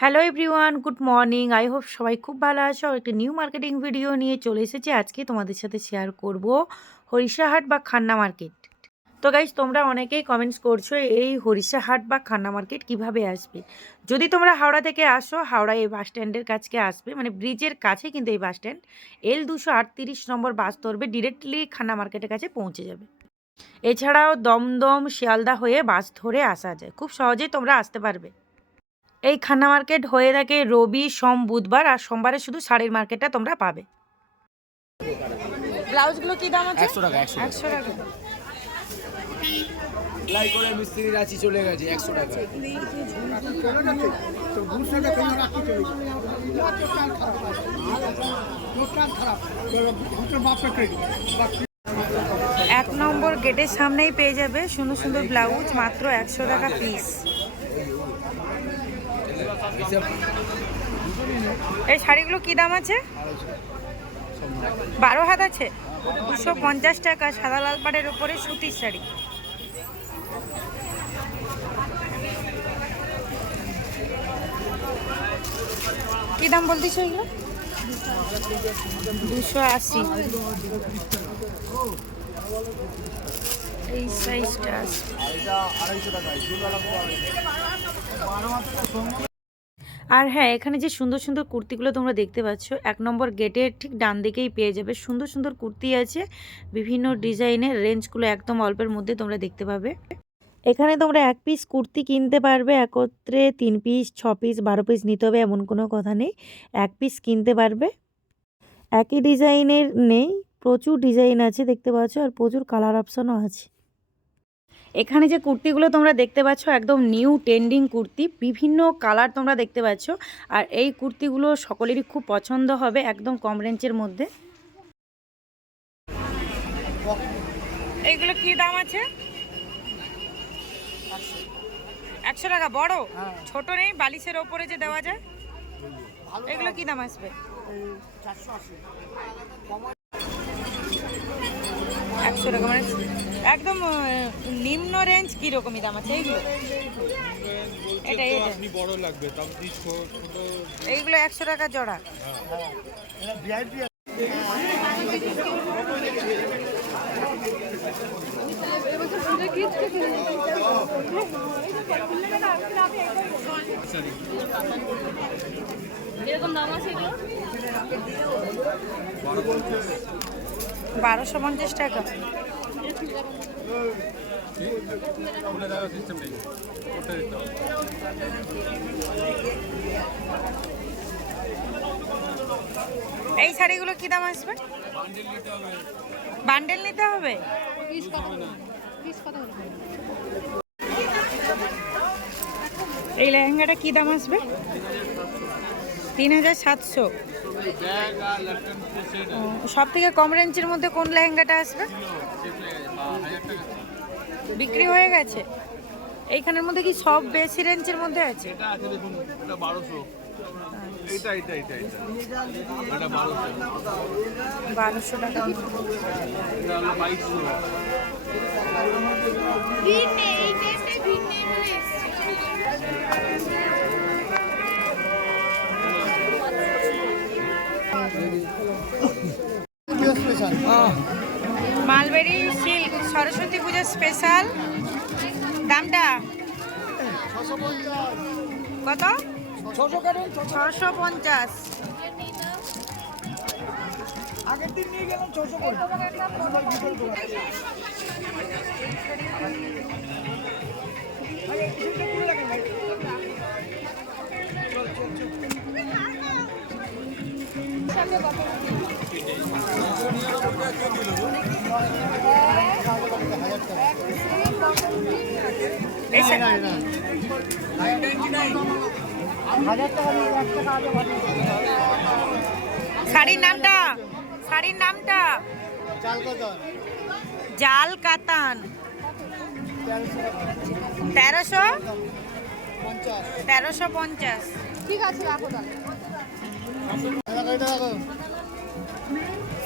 Hello everyone good morning I hope সবাই খুব ভালো আছো। একটা নিউ মার্কেটিং ভিডিও নিয়ে চলে এসেছি। আজকে তোমাদের সাথে শেয়ার করব হরিষাহাট বা খান্না মার্কেট তো গাইজ তোমরা অনেকেই কমেন্টস করছ এই হরিষাহাট বা খান্না মার্কেট কীভাবে আসবে? যদি তোমরা হাওড়া থেকে আসো, হাওড়া এই বাস স্ট্যান্ডের কাছকে আসবে। মানে ব্রিজের কাছে কিন্তু এই বাস স্ট্যান্ড এল দুশো আটত্রিশ নম্বর বাস ধরবে ডিরেক্টলি খান্না মার্কেটের কাছে পৌঁছে যাবে। এছাড়াও দমদম, শিয়ালদা হয়ে বাস ধরে আসা যায়। খুব সহজেই তোমরা আসতে পারবে। এই খান্না মার্কেট হয়ে থাকে রবি সোম বুধবার আর সোমবারে শুধু শাড়ির মার্কেটটা তোমরা পাবে। ব্লাউজগুলো কি দাম আছে? একশো টাকা একশো টাকা। একশো টাকা। সেলাই করে মিস্ত্রি রাঁচি চলে গেছে একশো টাকা। এক নম্বর গেটের সামনেই পেয়ে যাবে সুন্দর সুন্দর ব্লাউজ মাত্র একশো টাকা পিস এই শাড়িগুলো কি দাম আছে? বারো হাত আছে। দুশো পঞ্চাশ টাকা সাদা লাল পাড়ের ওপরে সুতির শাড়ি। কি দাম বলতিস এগুলো দুশো আশি। এই সাইজটা আছে। আর হ্যাঁ এখানে যে সুন্দর সুন্দর কুর্তিগুলো তোমরা দেখতে পাচ্ছ, এক নম্বর গেটের ঠিক ডান দিকেই পেয়ে যাবে। সুন্দর সুন্দর কুর্তি আছে, বিভিন্ন ডিজাইনের রেঞ্জগুলো একদম অল্পের মধ্যে তোমরা দেখতে পাবে। এখানে তোমরা এক পিস কুর্তি কিনতে পারবে, একত্রে তিন পিস ছ পিস বারো পিস নিতে হবে, এমন কোনো কথা নেই। এক পিস কিনতে পারবে। একই ডিজাইনের নেই, প্রচুর ডিজাইন আছে দেখতে পাচ্ছ, আর প্রচুর কালার অপশানও আছে। এখানে যে কুর্তিগুলো তোমরা দেখতে পাচ্ছ একদম নিউ ট্রেন্ডিং কুর্তি বিভিন্ন কালার তোমরা দেখতে পাচ্ছ। আর এই কুর্তিগুলো সকলেরই খুব পছন্দ হবে একদম কম রেঞ্জের মধ্যে। এইগুলো কি দাম আছে? একশো টাকা বড়? ছোট নেই? বালিশের ওপরে যে দেওয়া যায়? এগুলো কি দাম আসবে? একশো টাকা মানে একদম নিম্ন রেঞ্জ কি রকমই দাম আছে এইগুলো? এটা আপনি বড় লাগবে তাও এইগুলো একশো টাকা জোড়া। বারোশো পঞ্চাশ টাকা। এই শাড়িগুলো কি দাম আসবে? বান্ডেল নিতে হবে। এই লেহেঙ্গাটা কি দাম আসবে? তিন হাজার সাতশো। সব থেকে কম রেঞ্জের মধ্যে কোন লেহেঙ্গাটা আসবে? বিক্রি হয়ে গেছে। এইখানের মধ্যে কি সব বেশি রেঞ্জের মধ্যে আছে? এটা আছে দেখুন এটা বারোশো। এটা এটা এটা এটা এটা বারোশো। বারোশো টাকা। এটা হলো বাইশশো। মালবেরি সিল্ক সরস্বতী পুজোর স্পেশাল দামটা? কত? ছশো পঞ্চাশ। আগের দিন নিয়ে গেলাম ছশো এই শাড়ির নামটা শাড়ির নামটা। জাল কাতান। তেরোশো? তেরোশো পঞ্চাশ। ঠিক আছে রাখো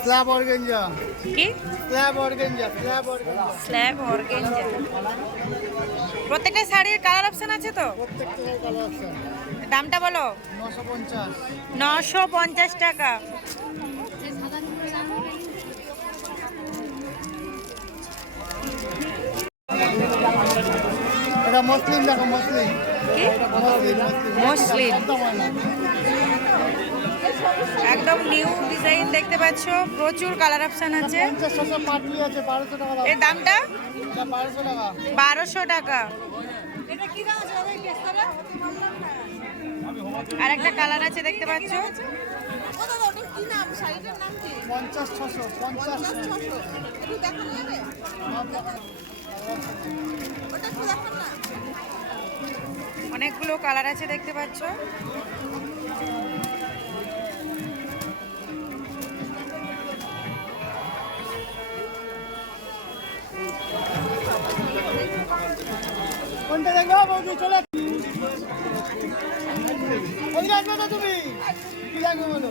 স্ল্যাব অর্গেঞ্জা কি? Slab organza slab organza slab organza প্রত্যেকটা শাড়ির কালার অপশন আছে তো? প্রত্যেকটা কালার অপশন দামটা বলো। নশো পঞ্চাশ। নশো পঞ্চাশ টাকা। এটা মুসলিম দেখো মুসলিম কি? Muslim muslin. একদম নিউ ডিজাইন দেখতে পাচ্ছ। প্রচুর কালার অপশন আছে। এর দামটা? বারোশো টাকা। আর একটা কালার আছে দেখতে পাচ্ছ। অনেকগুলো কালার আছে দেখতে পাচ্ছ। কোনটা দেখবে বৌদি চলে ওই আসবে তো তুমি? কি লাগবে বলো?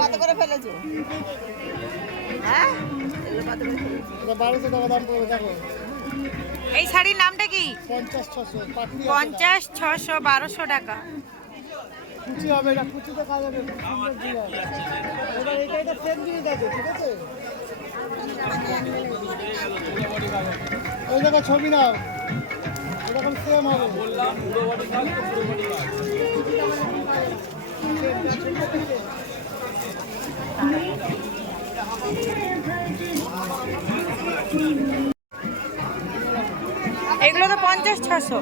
কত করে ফেলেছো হ্যাঁ বারোশো টাকা দাম পড়বে দেখো। এই শাড়ির নামটা কি? পঞ্চাশ ছশো বারোশো টাকা। কুচি হবে এটা কুচিতে কাজ হবে। খুব সেম ওই দেখো ছবি নাও। এরকম সেম হবে। এগুলো তো পঞ্চাশ ছশো।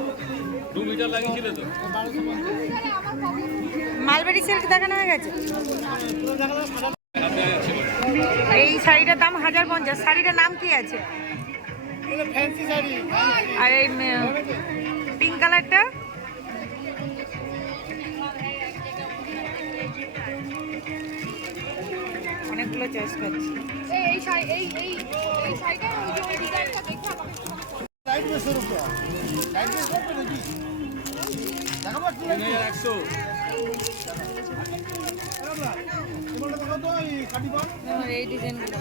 দু মিটার লাগিয়েছিলে তো। মালবেরি সিল্ক দেখানো হয়ে গেছে? এই শাড়িটার দাম হাজার পঞ্চাশ। শাড়িটার নাম কি আছে? শাড়ি আর এই পিঙ্ক কালারটা অনেকগুলো চয়েস করছি। দেখাবো কি লাগবে একশো এগুলো দেখো তো এই ডিজাইনগুলো।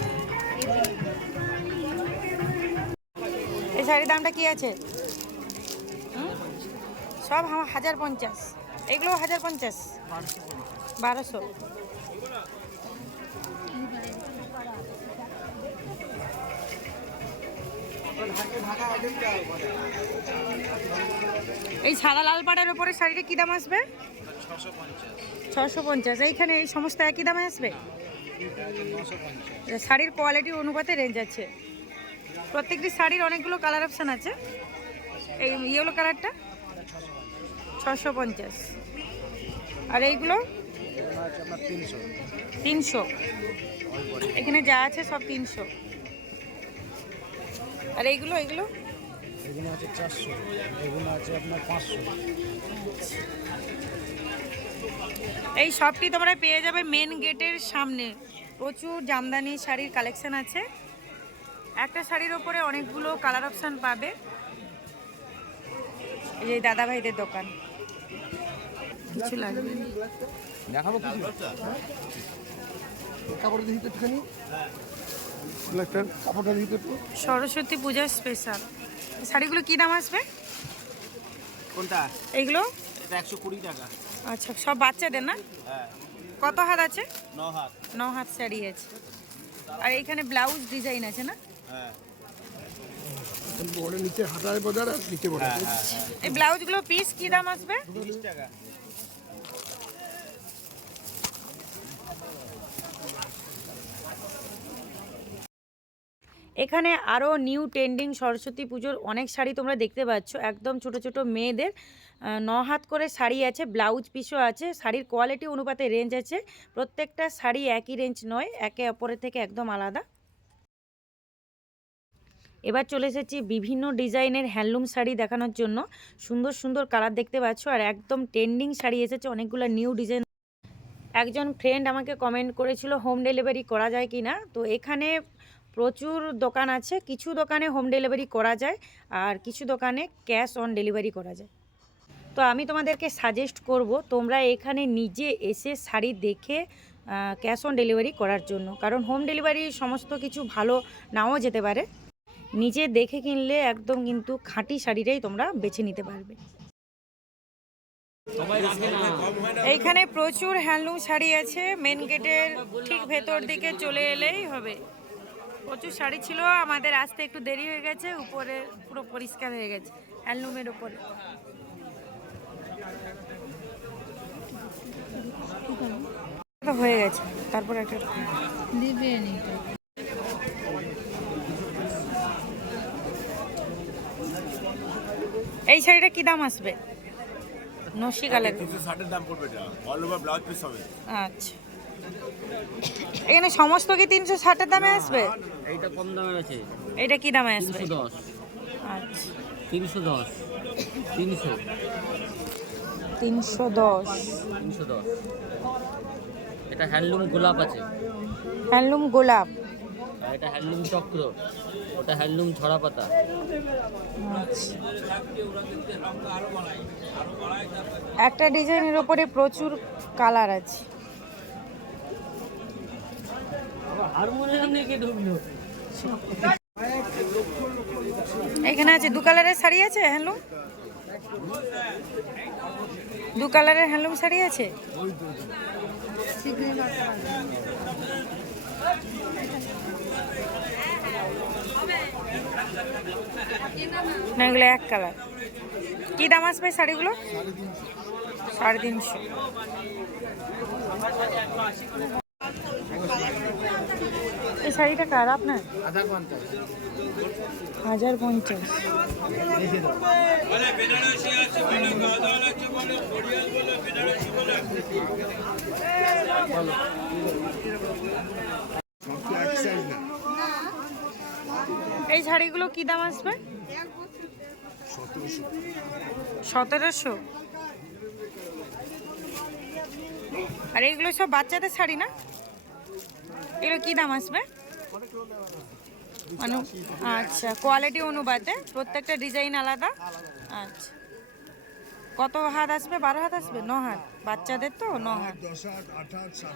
শাড়ির দামটা কি আছে? সব আমার হাজার পঞ্চাশ। এগুলো হাজার পঞ্চাশ। বারোশো। এই সাদা লাল পাড়ের ওপরে শাড়িটা কি দাম আসবে? ছশো পঞ্চাশ। এইখানে এই সমস্ত একই দামে আসবে? শাড়ির কোয়ালিটি অনুপাতে রেঞ্জ আছে। প্রত্যেকটি শাড়ির অনেকগুলো কালার অপশান আছে। এই ইয়েলো কালারটা ছশো পঞ্চাশ। আর এইগুলো? তিনশো। এখানে যা আছে সব তিনশো। আর এইগুলো এইগুলো? এগুলো আছে চারশো। এগুলো আছে আপনার পাঁচশো। এই শপটি তোমরা পেয়ে যাবে মেন গেটের সামনে। প্রচুর জামদানি শাড়ির কালেকশন আছে। একটা শাড়ির ওপরে অনেকগুলো কালার অপশান পাবে। এই যে দাদা ভাইদের দোকান। কিছু লাগবে দেখাবো সরস্বতী পূজার স্পেশাল শাড়িগুলো কি দাম আসবে? কোনটা? এইগুলো? এটা টাকা। আচ্ছা সব বাচ্চাদের না? হ্যাঁ। কত হাত আছে? ন হাত। শাড়ি আছে। আর এইখানে ব্লাউজ ডিজাইন আছে না? হ্যাঁ। বড় নিচে হাতায় বাজার আর নিচে বড় হ্যাঁ এই ব্লাউজগুলো পিস কি দাম আসবে? টাকা। এখানে আরও নিউ ট্রেন্ডিং সরস্বতী পুজোর অনেক শাড়ি তোমরা দেখতে পাচ্ছ। একদম ছোট ছোট মেয়েদের ন হাত করে শাড়ি আছে, ব্লাউজ পিসও আছে, শাড়ির কোয়ালিটি অনুপাতে রেঞ্জ আছে, প্রত্যেকটা শাড়ি একই রেঞ্জ নয়, একে অপরের থেকে একদম আলাদা। এবার চলে এসেছি বিভিন্ন ডিজাইনের হ্যান্ডলুম শাড়ি দেখানোর জন্য। সুন্দর সুন্দর কালার দেখতে পাচ্ছ, আর একদম ট্রেন্ডিং শাড়ি এসেছে, অনেকগুলো নিউ ডিজাইন একজন ফ্রেন্ড আমাকে কমেন্ট করেছিল হোম ডেলিভারি করা যায় কি না তো এখানে প্রচুর দোকান আছে, কিছু দোকানে হোম ডেলিভারি করা যায়, আর কিছু দোকানে ক্যাশ অন ডেলিভারি করা যায়। তো আমি তোমাদেরকে সাজেস্ট করব, তোমরা এখানে নিজে এসে শাড়ি দেখে ক্যাশ অন ডেলিভারি করার জন্য। কারণ হোম ডেলিভারি সমস্ত কিছু ভালো নাও যেতে পারে। নিজে দেখে কিনলে একদম কিন্তু খাঁটি শাড়িটাই তোমরা বেছে নিতে পারবে। এইখানে প্রচুর হ্যান্ডলুম শাড়ি আছে। মেন গেটের ঠিক ভেতর দিকে চলে এলেই হবে। প্রচুর শাড়ি ছিল, আমাদের আসতে একটু দেরি হয়ে গেছে, উপরে পুরো পরিষ্কার হয়ে গেছে হ্যান্ডলুমের উপরে। হয়ে গেছে। তারপর একটা এই শাড়িটা কি দাম আসবে? নসি কালার দাম পড়বে এটা। অল ওভার ব্লাউজ পিস হবে। আচ্ছা। এখানে সমস্ত কি তিনশো ষাটের দামে আসবে? এইটা কম দামের আছে। এটা কি দামে আসবে? দশ। আচ্ছা। তিনশো দশ। তিনশো। তিনশো দশ। তিনশো দশ। এটা হ্যান্ডলুম গোলাপ আছে। হ্যান্ডলুম গোলাপ। আর এটা হ্যান্ডলুম চক্র। ওটা হ্যান্ডলুম ছড়া পাতা। একটা ডিজাইনের ওপরে প্রচুর কালার আছে। এখানে আছে দু কালারের শাড়ি আছে হ্যান্ডলুম? দু কালারের হ্যান্ডলুম শাড়ি আছে? না এগুলো এক কালার। কি দাম আসবে শাড়িগুলো? সাড়ে তিনশো। এই শাড়িটা কার? আপনার? হাজার পঞ্চাশ। এই শাড়িগুলো কি দাম আসবে? সতেরোশো। আর এগুলো সব বাচ্চাদের শাড়ি না? এগুলো কি দাম আসবে? অনু আচ্ছা কোয়ালিটি অনুপাতে প্রত্যেকটা ডিজাইন আলাদা? আচ্ছা। কত হাত আসবে? বারো হাত আসবে? ন হাত? বাচ্চাদের তো ন হাত। আচ্ছা।